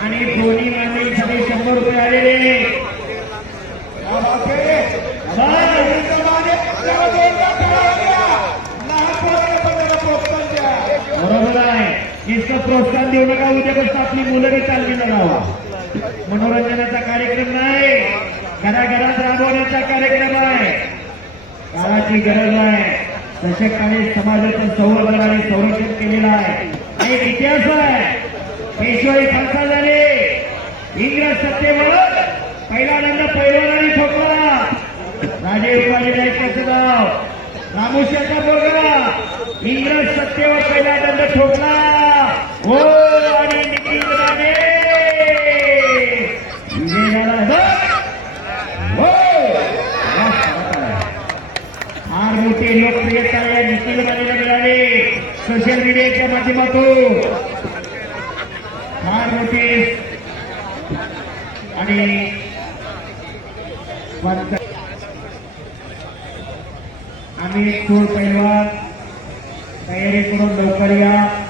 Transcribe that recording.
आणि दोन्ही मांडणीसाठी शंभर रुपये आलेले. बरोबर आहे. इतकं प्रोत्साहन देऊ नका. उद्यापासून आपली मुलं बी चालली लावा मनोरंजनाचा कार्यक्रम नाही. घराघरात राबवण्याचा कार्यक्रम आहे. काळाची गरज आहे. दशकाने समाजाचं संवर्धन आणि संरक्षण केलेलं आहे. एक इतिहास आहे. पेशवाई खालसा झाले इंग्रज सत्तेवर पहिल्यांदा पैलवानाने ठोकला. राजे रुपाली नाईकाचं नाव रामोश्याचा बोलगा इंग्रज सत्तेवर पहिल्यांदा ठोकला. हो आणि निखिल राणे विजय झाला हो वा, फार आला. फार मोठी लोकप्रियता या निखिल राणेला मिळाली. सोशल मीडियाच्या माध्यमातून. फार मोठी आणि आम्ही थोर पैलवान तयारी करून लवकर या.